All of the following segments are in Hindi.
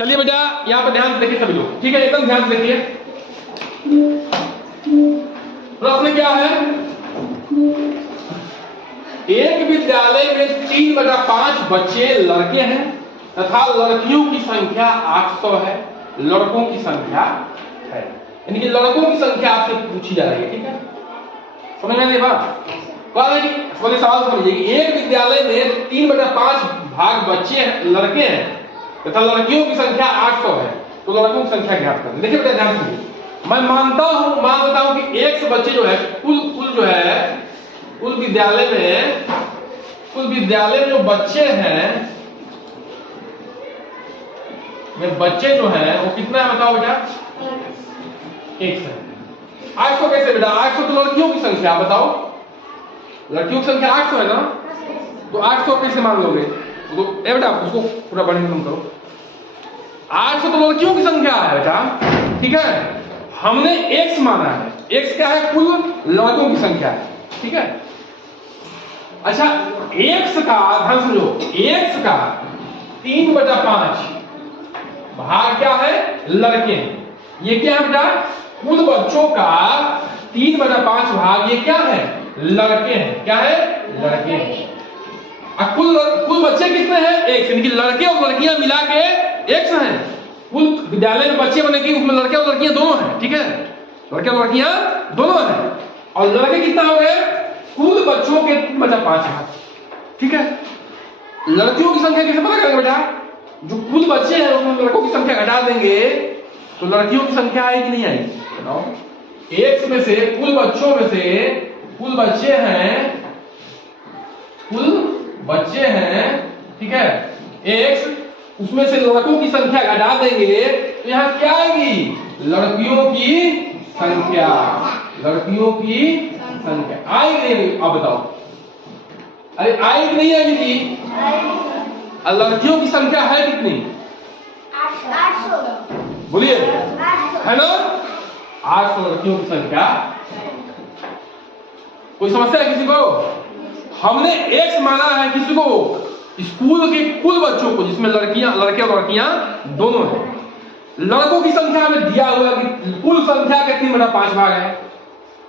चलिए बेटा यहाँ पर ध्यान से देखिए सभी लोग, ठीक है, एकदम ध्यान से देखिए। प्रश्न क्या है? एक विद्यालय में 3/5 बच्चे लड़के हैं तथा लड़कियों की संख्या 800 है, लड़कों की संख्या है, यानी कि लड़कों की संख्या आपसे पूछी जा रही है, ठीक है, समझ में नहीं बात? पहले सवाल समझिए कि एक विद्यालय में 3/5 भाग बच्चे लड़के हैं तथा लड़कियों की संख्या 800 है, तो लड़कों की संख्या ज्ञात करें। देखिए बेटा ध्यान सुनिए, मैं मान लेता हूं कि 100 बच्चे जो है कुल जो है कुल विद्यालय में जो बच्चे हैं बच्चे जो हैं वो कितना है बताओ बेटा? 100। 800 कैसे बेटा? 800 तो लड़कियों की संख्या, बताओ लड़कियों की संख्या 800 है ना, तो 800 कैसे मान लोगे? तो बेटा उसको पूरा बढ़िया तुम करो। 800 तो लड़कियों की संख्या है बेटा, ठीक है, हमने x माना है, x क्या है? कुल लड़कों की संख्या है, ठीक है। अच्छा x का ध्यान समझो, x का 3/5 भाग क्या है? लड़के। ये क्या है बेटा? कुल बच्चों का 3/5 भाग ये क्या है? लड़के हैं। क्या है? लड़के हैं। कुल बच्चे कितने हैं? 1, यानी कि लड़के और लड़कियां मिला के 100 हैं। कुल विद्यालय में बच्चे बने की उसमें लड़के और लड़कियां दोनों हैं, ठीक है, लड़के और लड़कियां दोनों हैं। और लड़के कितना हो गए? कुल बच्चों के 3/5 है, ठीक है। लड़कियों की संख्या कैसे पता करेंगे बेटा? जो कुल बच्चे हैं उसमें लड़कों की संख्या घटा देंगे तो लड़कियों की संख्या आएगी नहीं आएगी? बताओ। 1 में से कुल बच्चों में से कुल बच्चे हैं, ठीक है, 1, उसमें से लड़कों की संख्या घटा देंगे तो यहां क्या आएगी? लड़कियों की संख्या। लड़कियों की संख्या आएगी नहीं? अब बताओ, अरे आएगी नहीं आएगी जी? लड़कियों की संख्या है कितनी? 800। बोलिए, है ना? 800 लड़कियों की संख्या। कोई समस्या है किसी को? हमने x माना है किसी को? स्कूल के कुल बच्चों को, जिसमें लड़के और लड़कियां दोनों हैं। लड़कों की संख्या हमें दिया हुआ कि कुल संख्या के 3/5 भाग है।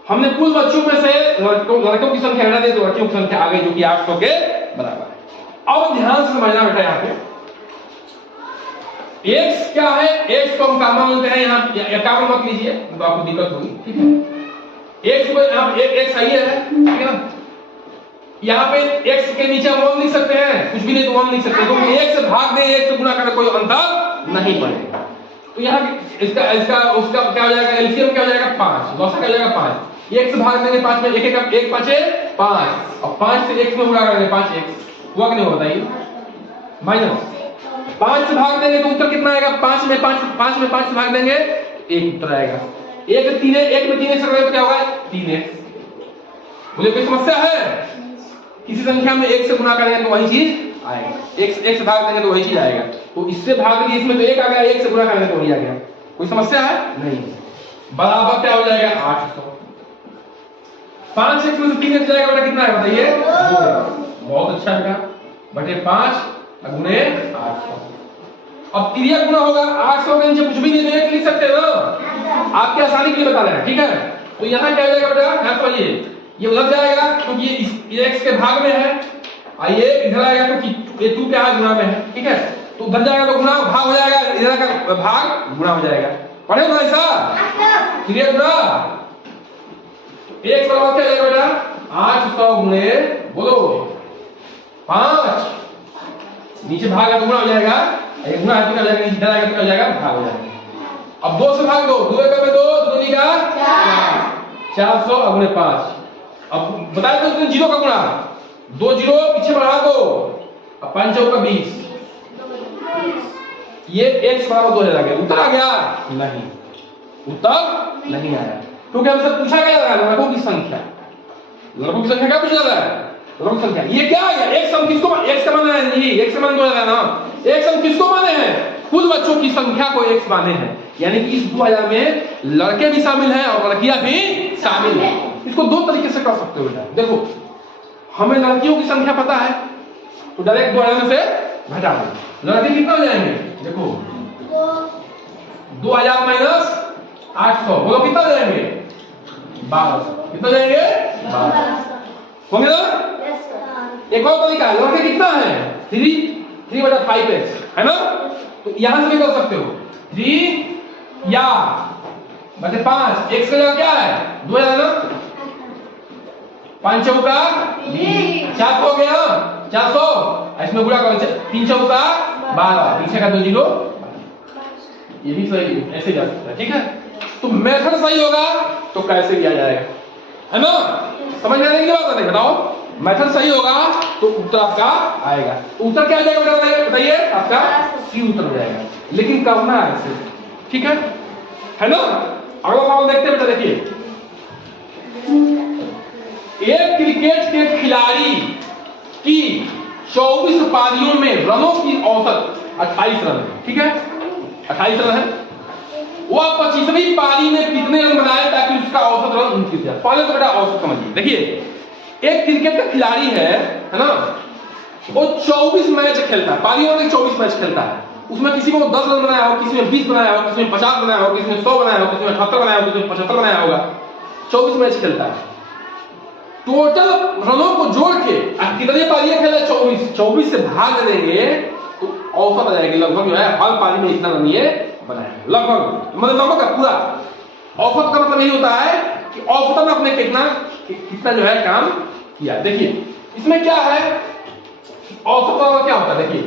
हमने कुल बच्चों में से लड़कों की संख्या घटा दी तो लड़कियों की संख्या आ गई जो कि 800 के बराबर है। अब ध्यान से समझना बेटा, यहाँ पे x क्या है? x को हम कॉमन लेते हैं, यहाँ कॉमन मत लीजिए तो आपको दिक्कत होगी, ठीक है। x को यहाँ x आई है, ठीक है ना। यहाँ पे x के नीचे हम 1 लिख सकते हैं, कुछ भी नहीं तो 1 लिख सकते हैं, क्योंकि 1 से भाग दे 1 से गुणा करने कोई अंतर नहीं पड़ेगा। तो यहाँ इसका उसका क्या हो जाएगा? एलसीएम क्या हो जाएगा? 5, लॉसा क्या हो जाएगा? 5। 1 से भाग देंगे 5 में, 1 5 5 और 5 से x में गुणा करेंगे 5x, हुआ कि नहीं? बताइए, माइनस 5 से भाग देंगे तो उत्तर कितना आएगा? 5 में 5 से भाग देंगे 1 उत्तर आएगा। 1 में 3 x तो क्या होगा? 3x। बोले कोई समस्या है? किसी संख्या में 1 से गुणा करेंगे तो वही चीज आएगा, 1 से भाग देंगे तो वही चीज आएगा। तो इससे भाग दिए, इसमें तो 1 आ गया, 1 से गुणा करेंगे तो वही आ गया। कोई समस्या है? नहीं। बराबर क्या हो जाएगा? 800। 5x में से 3x जाएगा बेटा, कितना है बताइए? 2। बहुत अच्छा बेटा, बटे 5 गुणे 800। अब त्रिया गुना होगा, 800 के नीचे कुछ भी नहीं तो 1 लिख सकते हो ना, आपकी आसानी के लिए बता रहे हैं, ठीक है। तो यहाँ क्या हो जाएगा बेटा? यहाँ समझिए, ये उलझ जाएगा क्योंकि ये x के भाग में है, आइए इधर आएगा क्योंकि ये 2 के भाग में है, ठीक है। तो उधर जाएगा तो गुणा भाग हो जाएगा, इधर का भाग गुणा हो जाएगा। पढ़े ना ऐसा? क्लियर गुणा? x बराबर क्या आएगा बेटा? 800 गुणे बोलो 5, नीचे भाग है तो गुणा हो जाएगा, ये गुणा है तो क्या हो जाएगा? इधर आएगा तो क्या हो जाएगा? भाग हो जाएगा। अब 2 से भाग दो, 2 1 में 2, 2 2 का 400 गुणे 5। अब बताए तो उसने 0 का गुणा, 2 0 पीछे बढ़ा दो, अब 5 चौका 20, ये x बराबर 2000 आ गया। उत्तर आ गया? नहीं, उत्तर नहीं आया, क्योंकि हमसे पूछा गया है लड़कों की संख्या। लड़कों की संख्या क्या पूछा जा रहा है? लड़कों की संख्या। ये क्या आ गया? x हम किसको x का माना है? जी x का मान 2000 ना, x हम किसको माने हैं? कुल बच्चों की संख्या को x माने हैं, यानी कि इस 2000 में लड़के भी शामिल हैं और लड़कियां भी शामिल हैं। इसको 2 तरीके से कर सकते हो बेटा। देखो, हमें लड़कियों की संख्या पता है तो डायरेक्ट 2000 में से घटा दो, लड़के कितना हो जाएंगे? देखो 2000 माइनस 800, बोलो कितना जाएंगे? 1200। कितना जाएंगे? 1200 होंगे ना? एक और तरीका है, लड़के कितना है? 3/5x है ना? तो यहां से भी कर सकते हो 3 या बटे 5, x का जगह क्या है? 2000 ना? 5 चौका 400 हो गया, 400 इसमें गुणा करो, 3 चौका 12, पीछे का 2 जीरो, ये भी सही ऐसे जा सकता है। ठीक है, तो मेथड सही होगा तो कैसे किया जाएगा, है ना? समझ में आने की बात है? बताओ, मेथड सही होगा तो उत्तर आपका आएगा। तो उत्तर क्या आ जाएगा बताइए? आपका सी उत्तर हो जाएगा, लेकिन करना है ऐसे। ठीक है ना? अगला सवाल देखते हैं बेटा, देखिए, एक क्रिकेट के खिलाड़ी की 24 पारियों में रनों की औसत 28 रन है। ठीक है, 28 रन है। वह 25वीं पारी में कितने रन बनाए ताकि उसका औसत रन 29 जाए? पहले तो बेटा औसत समझिए। देखिए, एक क्रिकेट का खिलाड़ी है ना, वो 24 मैच खेलता है, पारियों में 24 मैच खेलता है। उसमें किसी को 10 रन बनाया हो, किसी में 20 बनाया हो, किसी में 50 बनाया हो, किसी में 100 बनाया हो, किसी में 78 बनाया हो, किसी में 75 बनाया होगा। 24 मैच खेलता है। टोटल रनों को जोड़ के कितने पारियां खेला? 24 से भाग देंगे तो औसत आ जाएगी, लगभग जो है हर पारी में इतना रन ये बनाया, लगभग, मतलब पूरा। औसत का मतलब यही होता है कि औसतन आपने कितना जो है काम किया। देखिए इसमें क्या है, औसत का क्या होता है? देखिए,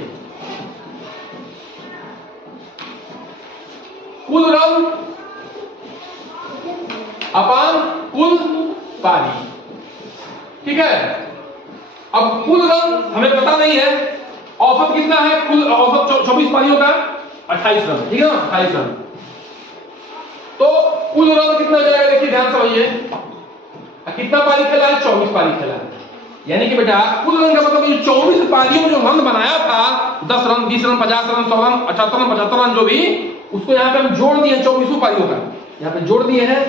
कुल रन अपान कुल पारी। ठीक है, अब कुल रन हमें पता नहीं है, औसत कितना है? कुल औसत 24 पारियों का 28 रन। ठीक है ना, 28 रन। तो कुल रन कितना जाएगा? देखिए ध्यान समझिए, कितना पारी खेला है? 24 पारी खेला है। यानी कि बेटा कुल रन का मतलब ये 24 पारियों में जो रन बनाया था, 10 run, 20 run, 50 run, 100 run, 78 run, 75 run, जो भी, उसको यहाँ पे हम जोड़ दिए 24 पारियों का, यहाँ पे जोड़ दिए हैं।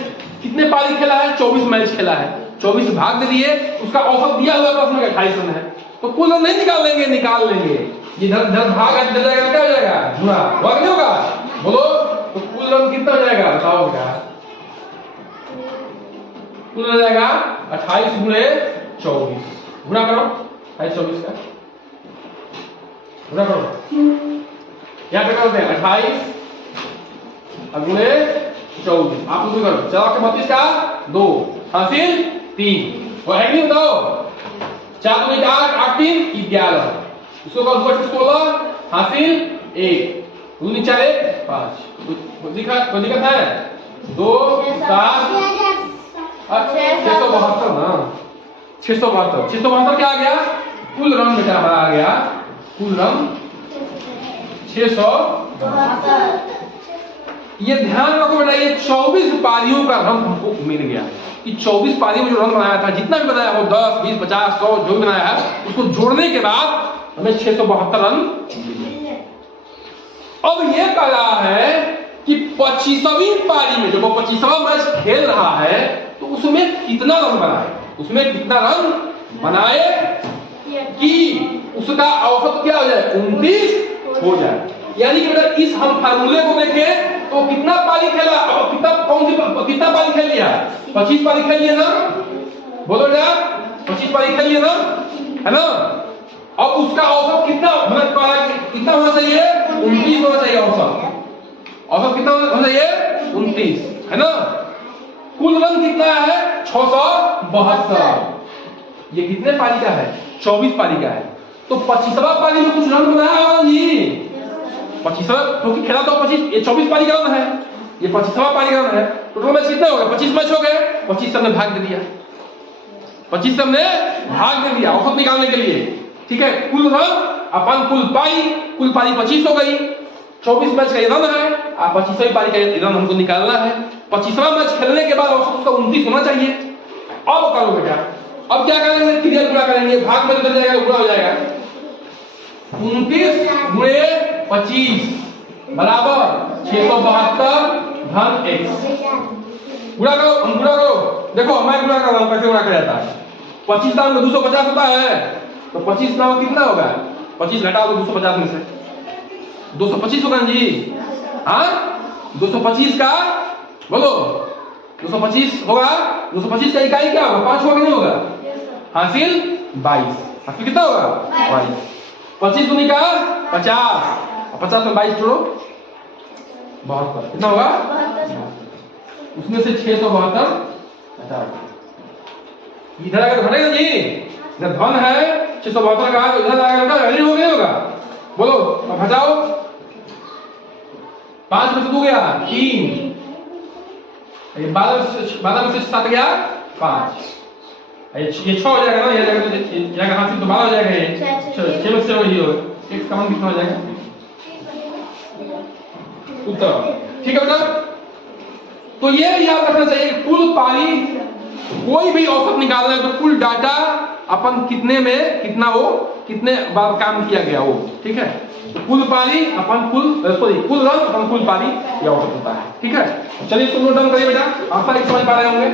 कितने पारी खेला है? 24 मैच खेला है, 24 भाग दे दिए, उसका औसत दिया हुआ प्रश्न में 28 रन है। तो कुल रन नहीं निकाल लेंगे, निकाल लेंगे, ये 10 भाग है, जाएगा, क्या हो जाएगा? गुणा, वर्ग नहीं होगा? बोलो, तो कुल रन कितना हो जाएगा? बताओ बेटा, कुल हो जाएगा 28 गुणे 24, गुणा करो 28 24 का गुणा करो, क्या करते हैं 28 गुणे 24, आप लोग करो, चलो आपके 32 का 2 हासिल 3, वो है नहीं? बताओ, 4 2 8 8 3 11, उसको करो 2 8 16 हासिल 1, 2 4 1 5, कोई दिक्कत है? 2 7 672 ना, 672 क्या आ गया? कुल रन बेटा हमारा आ गया, कुल रन 672। ये ध्यान रखो बेटा, ये 24 पारियों का रन हमको मिल गया कि 24 पारियों में जो रन बनाया था, जितना भी बनाया हो, 10 20 50 100 जो भी बनाया है, उसको जोड़ने के बाद हमें 672 रन मिले। अब ये कह रहा है कि 25वीं पारी में जब वो 25वां मैच खेल रहा है तो उसमें कितना रन बनाए, उसमें कितना रन बनाए कि उसका औसत क्या हो जाए? 29 हो जाए। यानी कि बेटा इस हम फार्मूले को देखें तो कितना पारी खेला, कितना पारी खेल लिया? 25 पारी खेल लिया ना, बोलो बेटा 25 पारी खेल लिया ना, है ना? अब उसका औसत कितना कितना होना चाहिए? 29 होना चाहिए औसत। औसत कितना होना चाहिए? 29, है ना? कुल रन कितना है? 672। ये कितने पारी का है? 24 पारी का है। तो 25वां पारी में कुछ रन बनाया होगा जी, 25वां, क्योंकि खेला तो 25, ये 24 पारी का रन है, ये 25वां पारी का रन है। टोटल मैच कितने हो गए? 25 मैच हो गए, 25 सबने भाग दे दिया, 25 सबने भाग दे दिया औसत निकालने के लिए। ठीक है, कुल रन अपन कुल पारी 25 हो गई, 24 मैच का रन है, 25वीं पारी का रन हमको निकालना है। 25वां मैच खेलने के बाद औसत उसका 29 होना चाहिए। अब करो बेटा, अब क्या करेंगे? क्लियर गुणा करेंगे, भाग में निकल जाएगा, गुणा हो जाएगा। 29 गुणे 25 बराबर 672 धन x। गुणा करो, हम गुणा करो, देखो मैं गुणा कर रहा हूं, कैसे गुणा किया जाता है? 25 दाम में 250 होता है, तो 25 दाम कितना होगा? 25 घटाओ तो 250 में से 225 होगा जी, हाँ 225 का बोलो 225 होगा। 225 का इकाई क्या होगा? 5 होगा कि नहीं होगा? हासिल 22। हासिल कितना होगा? 22। 25 दूनी का 50, 50 में 22 जोड़ो 72। कितना होगा? उसमें से 672 घटा दो। इधर अगर घटेगा जी, इधर धन है 672 का, तो इधर आएगा ऋण हो गया होगा। बोलो अब घटाओ। 5 में से 2 गया 3, 12 में से 7 गया 5, ये 6 हो जाएगा ना, ये जाएगा हासिल तो 12 हो जाएगा। ये 6 में से ये होगा, एक कम कितना हो जाएगा? उत्तर। ठीक है बेटा, तो ये भी याद रखना चाहिए कुल पारी कोई भी औसत निकालना है तो कुल डाटा अपन कितने में कितना हो, कितने बार काम किया गया हो। ठीक है, तो कुल पारी अपन कुल रन अपन कुल पारी यह औसत होता है। ठीक है, चलिए इसको नोट डाउन करिए बेटा, आप सारे समझ पा रहे होंगे।